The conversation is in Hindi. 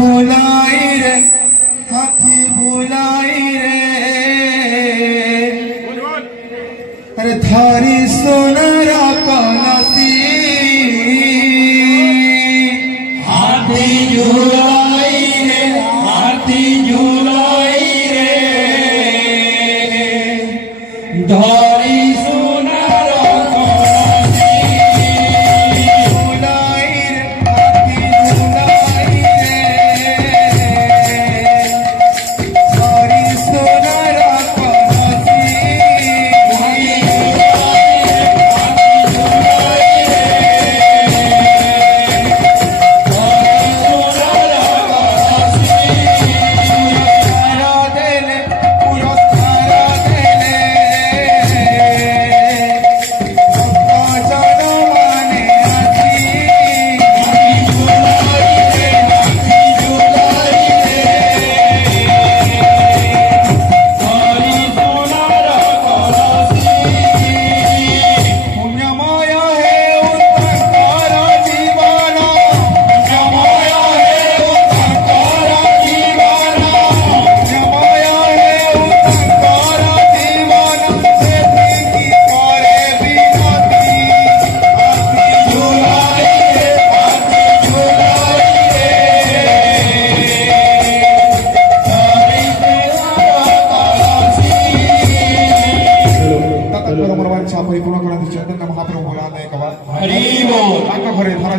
बुलाई रे हाथी बुलाई रे अरे थारी सोनारा कलसी हाथी झुलाई रे हाथी झुलाई रे धारी परिपूर्ण करण्याची चैतन्य महाप्रभू बोला नाही का हरी बोल.